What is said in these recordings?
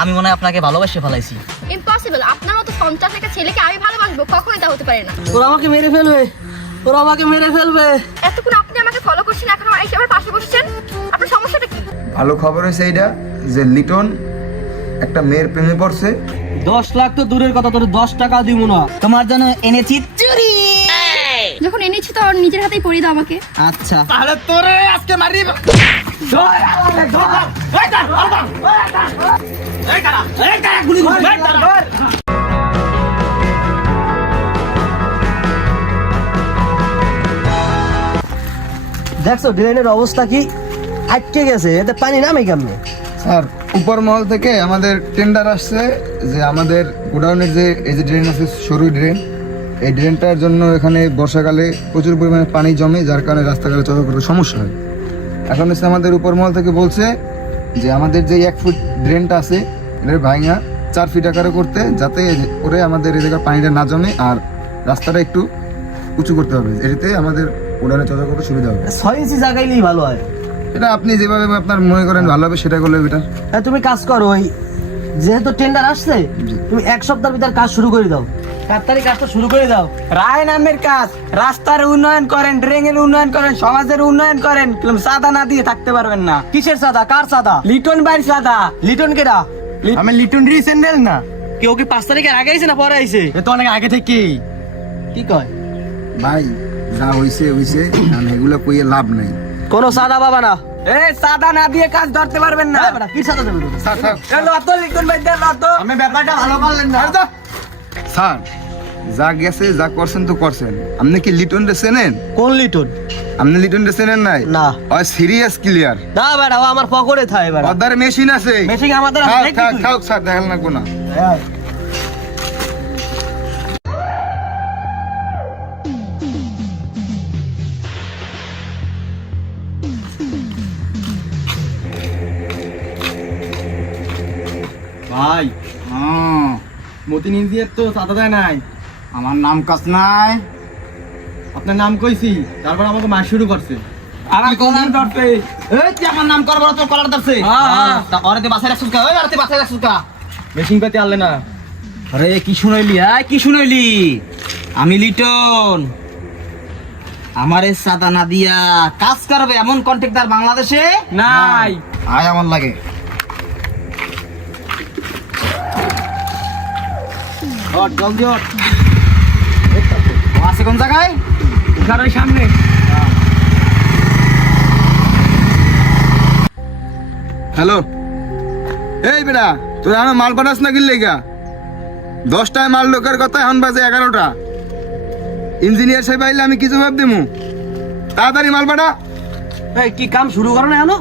আমি মনে হয় আপনাকে ভালোবাসে ফেলাইছি। ইম্পসিবল, আপনার মতো সন্ত্রাস একটা ছেলেকে আমি ভালোবাসবো, কখনোই তা হতে পারে না। ওরা আমাকে মেরে ফেলবে, ওরা আমাকে মেরে ফেলবে। এতক্ষণ আপনি আমাকে ফলো করছেন, এখন আমার এসে আমার পাশে বসছেন, আপনার সমস্যাটা কি? ভালো খবর হয়েছে এইটা যে লিটন একটা মেয়ের প্রেমে পড়ছে। 10 লাখ তো দূরের কথা, তোর 10 টাকা দিব না। তোমার জন্য এনেছি চুরি। যখন এনেছি তো নিজের হাতেই পরিয়ে দাও আমাকে। আচ্ছা তাহলে তোরে আজকে মারি। দেখছো ড্রেনের অবস্থা কি, আটকে গেছে, এতে পানি নামে কেমনে? স্যার উপর মহল থেকে আমাদের টেন্ডার আসছে যে আমাদের গোডাউনের যে এই যে ড্রেন আছে, সরু ড্রেন, এই ড্রেনটার জন্য এখানে বর্ষাকালে প্রচুর পরিমাণে পানি জমে, যার কারণে রাস্তাঘাটে চলাচল করতে সমস্যা হয়। এখন হচ্ছে আমাদের উপর মহল থেকে বলছে যে আমাদের যে 1 ফুট ড্রেনটা আছে এর ভাঙা 4 ফিট আকারে করতে, যাতে করে আমাদের এই জায়গায় পানিটা না জমে আর রাস্তাটা একটু উঁচু করতে হবে, এটাতে আমাদের উড়ানে চলাচল করতে সুবিধা হবে। 6 ইঞ্চি জায়গাইলেই ভালো হয়। এটা আপনি যেভাবে আপনার মনে করেন ভালো হবে সেটা করলে বেটার। হ্যাঁ, তুমি কাজ করো, ওই যেহেতু টেন্ডার আসছে তুমি 1 সপ্তাহের ভিতর কাজ শুরু করে দাও, তাড়াতাড়ি কাজটা শুরু করে দাও। রায় নামের কাজ, রাস্তার উন্নয়ন করেন, ড্রেনের উন্নয়ন করেন, সমাজের উন্নয়ন করেন, সাদা না দিয়ে থাকতে পারবেন না। কিসের সাদা, কার সাদা? লিটন বাড়ি সাদা। লিটন কেডা? আমি লিটন রিসেন্ডেল না, কেউ কি 5 তারিখের আগে আইছে না পরে আইছে? এ তো অনেক আগে থেকে। কি কয় ভাই যা হইছে হইছে, কারণ এগুলো কইয়ে লাভ নাই। কোনো সাদা বাবা না। এই সাদা না দিয়ে কাজ ধরতে পারবেন না। এই বেটা, কি সাদা দেবে তোকে? স্যার স্যার এ লত লিটন ভাই দেন লত। আমি ব্যাপারটা ভালো পারলেন না। স্যার যা গেছে যা করছেন তো করছেন, আপনি কি লিটন রে চেনেন? কোন লিটন? আপনি লিটন রে চেনেন নাই? না। ওই সিরিয়াস ক্লিয়ার, না বেটা, ও আমার পকেটে থাকে বেটা। ওদের মেশিন আছে। মেশিন আমাদের আছে, থাক দেখবি থাক তুই? থাক স্যার, দেখাল না কোনা। ভাই মতিন ইঞ্জিনিয়ার তো সাদা দেয় নাই। আমার নাম কাজ নাই। আপনার নাম কইছি, তারপর আমাকে মার শুরু করছে। আমার কলার ধরছে। এই তুই আমার নাম করবো না, তোর কলার ধরছে। হ্যাঁ। তা ওরে তুই বাসায় রাখছিস কা? ওই ওরে তুই বাসায় রাখছিস কা? মেশিন পাতি আনলে না। আরে কি শুনাইলি, আয় কি শুনাইলি? আমি লিটন, আমারে সাদা না দিয়া কাজ করবে এমন কন্ট্রাক্টর বাংলাদেশে নাই। আয় আমার লাগে। ওঠ জলদি ওঠ। ও আছে কোন জায়গায়? ঘরের সামনে। হ্যালো, এই বেটা তুই আমার মাল পাঠাস না কিনলে গা? 10টায় মাল ঢোকার কথা, এখন বাজে 11টা। ইঞ্জিনিয়ার সাহেব আইলে আমি কিছু ভাব দেবো, তাড়াতাড়ি মাল পাঠা। এই কি কাম শুরু করো না এখনো?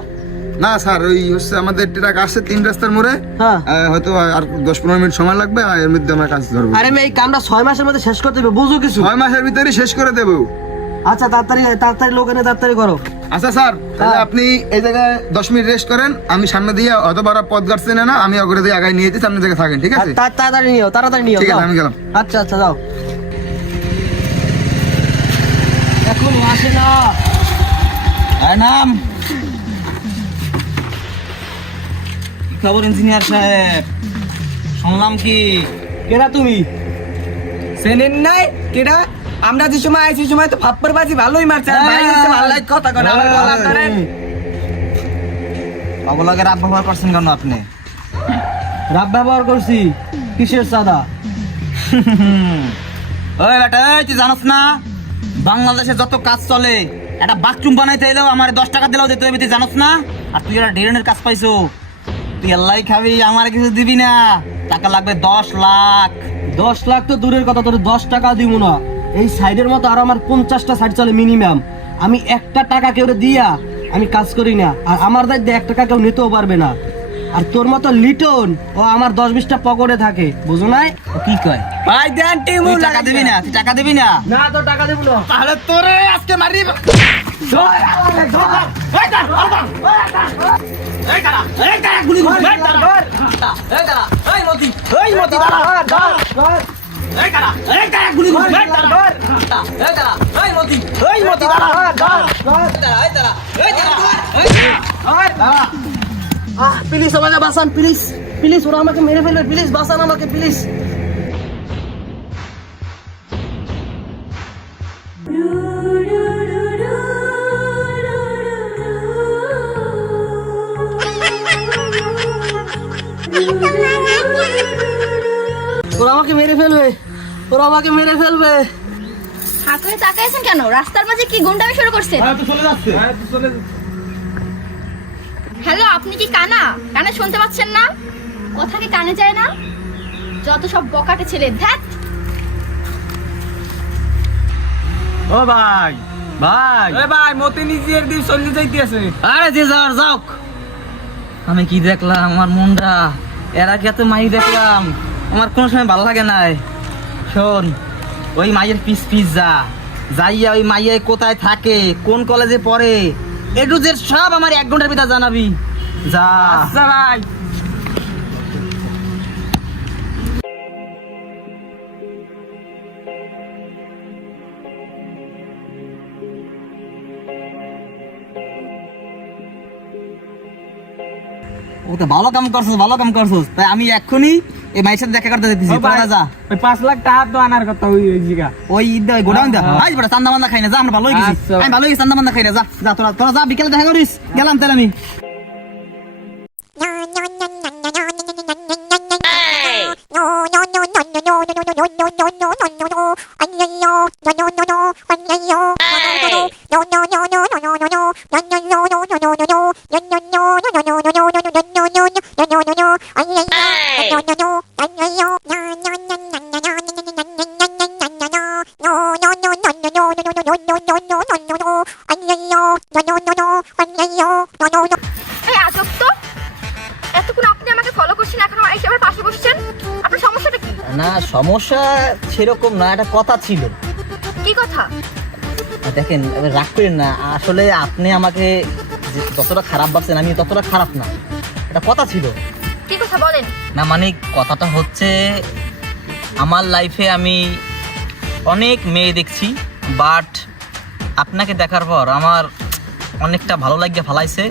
না স্যার, ওই হচ্ছে আমাদের ট্রাক আসছে 3 রাস্তার মোড়ে, হ্যাঁ। হয়তো আর 10-15 মিনিট সময় লাগবে, আর এর মধ্যে আমরা কাজ ধরবো। আরে আমি এই কামটা 6 মাসের মধ্যে শেষ করতে হবে, বুঝো কিছু? 6 মাসের ভিতরে শেষ করে দেবো। আচ্ছা তাড়াতাড়ি তাড়াতাড়ি লোক এনে তাড়াতাড়ি করো। আচ্ছা স্যার, তাহলে হ্যাঁ। আপনি এই জায়গায় 10 মিনিট রেস্ট করেন, আমি সামনে দিয়ে অত বড় পথ গাড়ছে না, আমি অগ্রে দিয়ে আগায় নিয়ে যেতে, সামনে জায়গায় থাকেন, ঠিক আছে? তাড়াতাড়ি নিও, তাড়াতাড়ি নিও। ঠিক আছে, যাও। আমি গেলাম। আচ্ছা আচ্ছা যাও। এখন আসে না। আয় নাম। কি খবর ইঞ্জিনিয়ার সাহেব? শুনলাম কি? কেডা তুমি? চেনেন নাই কেডা? আমরা যে সময় আইছি সময় তো ফাপ্পর বাজি ভালোই মারছে। আর ভাই হচ্ছে ভালোই কথা কয়, আমার গলা ধরেন। অবলাগে রাত ব্যবহার করছেন কেন আপনি? রাব ব্যবহার করছি। কিসের সাদা? ওই বেটা, এই তুই জানোস না বাংলাদেশে যত কাজ চলে একটা বাথরুম বানাইতে এলেও আমার 10 টাকা দিলেও দিতে হবে, তুই জানোস না? আর তুই একটা ড্রেনের কাজ পাইছো, তুই আল্লাহ খাবি, আমার কিছু দিবি না। টাকা লাগবে 10 লাখ। 10 লাখ তো দূরের কথা, তোর 10 টাকা দিব না। এই সাইডের মতো আর আমার 50টা সাইড চলে মিনিমাম। আমি 1 টাকা কেউ দিয়া আমি কাজ করি না, আর আমার দায়িত্ব 1 টাকা কেউ নিতেও পারবে না। আর তোর মতো লিটন ও আমার 10-20টা পকেটে থাকে, বুঝো নাই? ও কি কয়? ভাই দেন টিমু তুই টাকা দিবি না? তুই টাকা দিবি না? না তো টাকা দেব না। তাহলে তোরে আজকে মারি। প্লিজ আমাকে বাঁচান, প্লিজ। প্লিজ, ওরা আমাকে মেরে ফেলবে, প্লিজ বাঁচান আমাকে প্লিজ। ওরা আমাকে মেরে ফেলবে, ওরা আমাকে মেরে ফেলবে। হাত করে তাকাইছেন কেন? রাস্তার মাঝে কি গুন্ডামি শুরু করছেন? হ্যালো, আপনি কি কানা? কানে শুনতে পাচ্ছেন না? কথা কি কানে যায় না? যত সব বকাটে ছেলে, ধ্যাত। ও ভাই ভাই ভাই মতে নিজের দিন চলে যাইতেছে। আরে যে যাওয়ার যাও। আমি কি দেখলাম, আমার মনটা এর আগে এত মাই দেখলাম, আমার কোনো সময় ভালো লাগে নাই। শোন, ওই মাইয়ের পিস পিস যাইয়া ওই মাইয়া কোথায় থাকে, কোন কলেজে পড়ে, এ টু জেড সব আমার 1 ঘন্টার ভিতর জানাবি। যা। আচ্ছা ভাই। ও তো ভালো কাম করছিস, ভালো কাম করছিস। তাই আমি এক্ষুনি এই মাইয়ের সাথে দেখা করতে যেতেছি। তোরা যা। ওই 5 লাখ টাকা তো আনার কথা ওই জিগা। ওই ঈদে ওই গোডাউন দা আজ বড় চান্দা মান্দা খাই না। যা, আমরা ভালো হয়ে গেছি। আচ্ছা। আমি ভালো হয়ে গেছি, চান্দা মান্দা খাই না। যা যা, তোরা যা, বিকেলে দেখা করিস। গেলাম তাহলে আমি। এই আজব তো, এতক্ষণ আপনি আমাকে ফলো করছেন, এখন এসে আবার পাশে বসছেন। আপনার সমস্যাটা কি? না, সমস্যা সেরকম না, একটা কথা ছিল। কি কথা? দেখেন, এবার রাগ করেন না। আসলে আপনি আমাকে যতটা খারাপ ভাবছেন, আমি ততটা খারাপ না। একটা কথা ছিল। কি কথা বলেন? না মানে কথাটা হচ্ছে, আমার লাইফে আমি অনেক মেয়ে দেখছি, বাট আপনাকে দেখার পর আমার অনেকটা ভালো লাগিয়ে ফেলাইছে।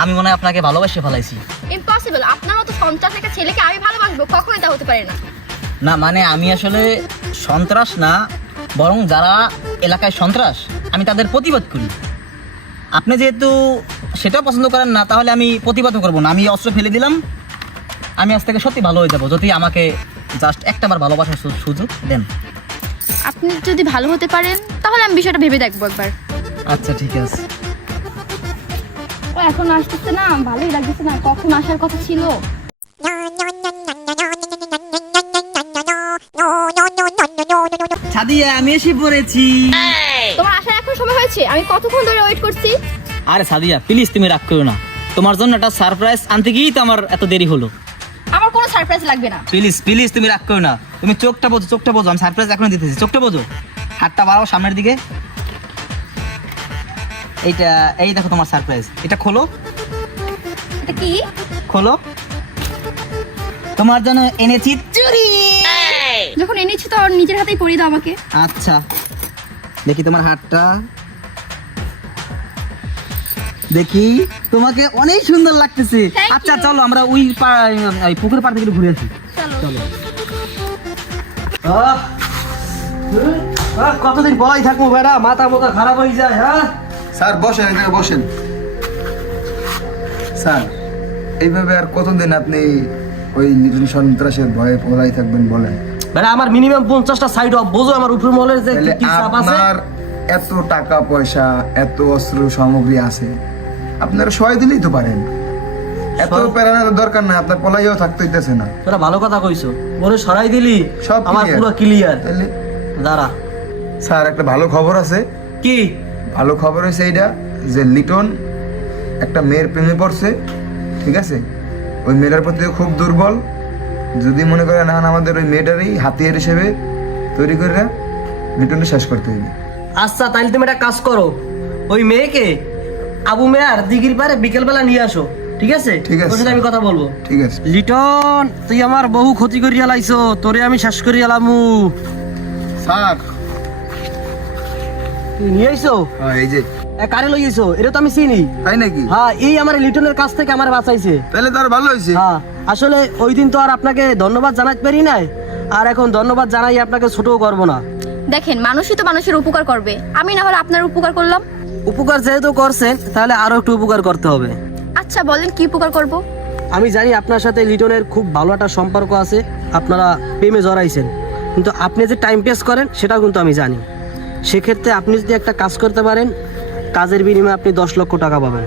আমি মনে হয় আপনাকে ভালোবাসে ফেলাইছি। ইম্পসিবল, আপনার মতো সন্ত্রাস একটা ছেলেকে আমি ভালোবাসবো, কখনোই তা হতে পারে না। না মানে আমি আসলে সন্ত্রাস না, বরং যারা এলাকায় সন্ত্রাস আমি তাদের প্রতিবাদ করি। আপনি যেহেতু সেটাও পছন্দ করেন না, তাহলে আমি প্রতিবাদও করবো না। আমি অস্ত্র ফেলে দিলাম। আমি আজ থেকে সত্যি ভালো হয়ে যাবো, যদি আমাকে জাস্ট একটাবার ভালোবাসার সুযোগ দেন। আপনি যদি ভালো হতে পারেন তাহলে আমি বিষয়টা ভেবে দেখবো একবার। আচ্ছা ঠিক আছে। ও এখন আসতেছে না, ভালোই লাগতেছে না। কখন আসার কথা ছিল? সাদিয়া, আমি এসে পড়েছি। তোমার আসার এখন সময় হয়েছে, আমি কতক্ষণ ধরে ওয়েট করছি। আরে সাদিয়া প্লিজ, তুমি রাগ করো না। তোমার জন্য একটা সারপ্রাইজ আনতে গিয়েই তো আমার এত দেরি হলো। আমার কোনো সারপ্রাইজ লাগবে না। প্লিজ প্লিজ, তুমি রাগ করো না। তুমি চোখটা বোঝো, চোখটা বোঝো। আমি সারপ্রাইজ এখনই দিতেছি, চোখটা বোঝো। হাতটা বাড়াও সামনের দিকে। এইটা, এই দেখো তোমার সারপ্রাইজ। এটা খোলো, এটা কি? খোলো। তোমার জন্য এনেছি চুড়ি। যখন এনেছি তো আর নিজের হাতেই পরিয়ে দাও আমাকে। আচ্ছা, দেখি তোমার হাতটা, দেখি তোমাকে অনেক সুন্দর লাগতেছে। Thank আচ্ছা you. চলো আমরা ওই পুকুর পাড় থেকে একটু ঘুরে আসি। চলো। কতদিন বলাই থাকবো বেড়া, মাথা মাথা খারাপ হয়ে যায়। হ্যাঁ স্যার বসেন, এখানে বসেন। স্যার এইভাবে আর কতদিন আপনি ওই নির্জন সন্ত্রাসের ভয়ে পলাই থাকবেন বলেন? বেড়া, আমার মিনিমাম 50টা সাইড অফ, বোঝো আমার উপর মলের যে তাহলে কি চাপ আছে। আপনার এত টাকা পয়সা, এত অস্ত্র সামগ্রী আছে, আপনারা সহায় দিলেই তো পারেন। এত প্যারানোর দরকার নাই, আপনার পলাইও থাকতে হইতেছে না। তোরা ভালো কথা কইছো, ওরে সরাই দিলি সব আমার clear। পুরো ক্লিয়ার। তাহলে দাঁড়া, স্যার একটা ভালো খবর আছে। কি ভালো খবর হয়েছে এইটা যে লিটন একটা মেয়ের প্রেমে পড়ছে, ঠিক আছে? ওই মেয়েটার প্রতি খুব দুর্বল। যদি মনে করেন এখন আমাদের ওই মেয়েটারই হাতিয়ার হিসেবে তৈরি করে লিটনকে শেষ করতে হবে। আচ্ছা তাইলে তুমি একটা কাজ করো, ওই মেয়েকে আবু মেয়ার দিঘির পারে বিকেলবেলা নিয়ে আসো, ঠিক আছে? ঠিক আছে। ওর সাথে আমি কথা বলবো। ঠিক আছে লিটন, তুই আমার বহু ক্ষতি করিয়া লাইছো, তোরে আমি শেষ করিয়া লামু। স্যার। তুই নিয়ে আইছো? এই যে কারে লইছো এটা তো আমি চিনি। তাই নাকি? হ্যাঁ, এই আমার লিটনের কাছ থেকে আমার বাঁচাইছে। তাহলে তো আর ভালো হয়েছে। হ্যাঁ, আসলে ওই দিন তো আর আপনাকে ধন্যবাদ জানাতে পারি নাই, আর এখন ধন্যবাদ জানাই আপনাকে ছোটও করবো না। দেখেন, মানুষই তো মানুষের উপকার করবে, আমি না হলে আপনার উপকার করলাম। উপকার যেহেতু করছেন তাহলে আরো একটু উপকার করতে হবে। আচ্ছা বলেন, কি উপকার করব? আমি জানি আপনার সাথে লিটনের খুব ভালো একটা সম্পর্ক আছে, আপনারা প্রেমে জড়াইছেন, কিন্তু আপনি যে টাইম পাস করেন সেটাও কিন্তু আমি জানি। সেক্ষেত্রে আপনি যদি একটা কাজ করতে পারেন, কাজের বিনিময়ে আপনি 10 লক্ষ টাকা পাবেন।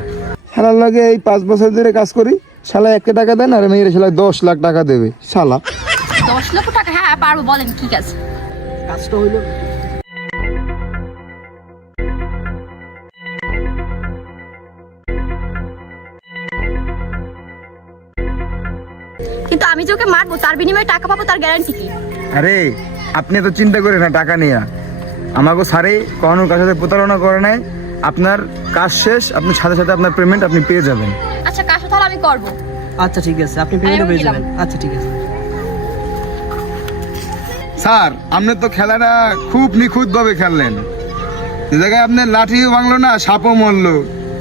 শালার লাগে এই 5 বছর ধরে কাজ করি, শালা 1 টাকা দেন আর মেয়ের শালা 10 লাখ টাকা দেবে শালা। 10 লক্ষ টাকা? হ্যাঁ পারবো, বলেন কি কাজ? কাজটা হইলো কিন্তু আমি যে ওকে মারবো, তার বিনিময়ে টাকা পাবো, তার গ্যারান্টি কি? আরে আপনি তো চিন্তা করেন না টাকা নিয়ে, আমাকে সারে কখনো কার সাথে প্রতারণা করে নাই। আপনার কাজ শেষ, আপনি সাথে সাথে আপনার পেমেন্ট আপনি পেয়ে যাবেন। আচ্ছা কাজটা তাহলে আমি করবো। আচ্ছা ঠিক আছে, আপনি পেমেন্টও পেয়ে যাবেন। আচ্ছা ঠিক আছে। স্যার আপনি তো খেলাটা খুব নিখুঁত ভাবে খেললেন, যে জায়গায় আপনার লাঠিও ভাঙলো না, সাপও মরলো।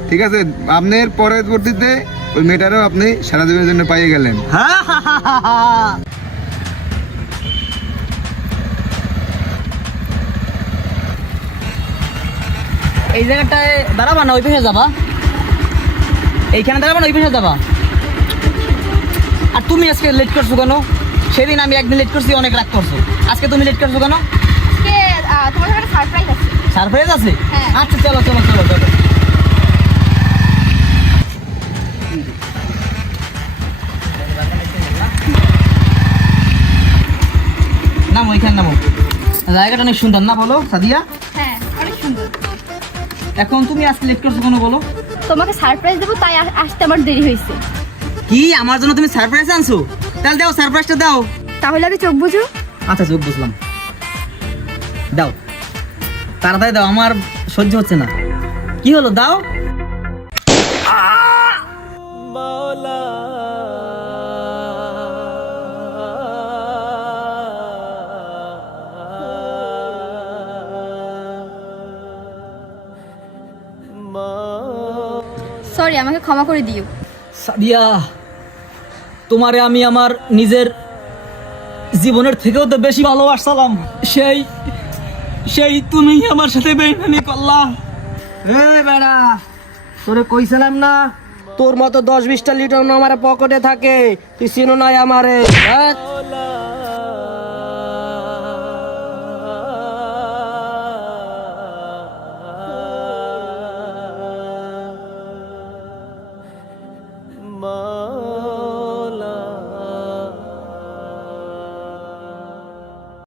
ঠিক আছে, আপনার পরবর্তীতে ওই মেয়েটারও আপনি সারা জীবনের জন্য পাইয়ে গেলেন। এই জায়গাটায় দাঁড়াবা না ওই পাশে যাবা? এইখানে দাঁড়াবা না ওই পাশে যাবা? আর তুমি আজকে লেট করছো কেন? সেদিন আমি একদিন লেট করছি, অনেক রাগ করছো, আজকে তুমি লেট করছো কেন? আজকে তোমার জন্য একটা সারপ্রাইজ আছে। সারপ্রাইজ আছে? হ্যাঁ। আচ্ছা চলো চলো চলো চলো। নামো, ওইখানে নামো। জায়গাটা অনেক সুন্দর না বলো সাদিয়া? হ্যাঁ অনেক সুন্দর। এখন তুমি আজকে লেট করছো কেন বলো? তোমাকে সারপ্রাইজ দেবো, তাই আসতে আমার দেরি হয়েছে। কি আমার জন্য তুমি সারপ্রাইজ আনছো? তাহলে দাও, সারপ্রাইজটা দাও। তাহলে আমি চোখ বুঝু? আচ্ছা চোখ বুঝলাম, দাও তাড়াতাড়ি দাও, আমার সহ্য হচ্ছে না। কি হলো, দাও। সরি, আমাকে ক্ষমা করে দিও। সাদিয়া, তোমারে আমি আমার নিজের জীবনের থেকেও তো বেশি ভালোবাসলাম। সেই সেই তুমি আমার সাথে বেইমানি করলা। এ বেড়া, তোরে কইছিলাম না তোর মতো 10-20টা লিটার আমার পকেটে থাকে, তুই চিনো নাই আমারে? হ্যাঁ?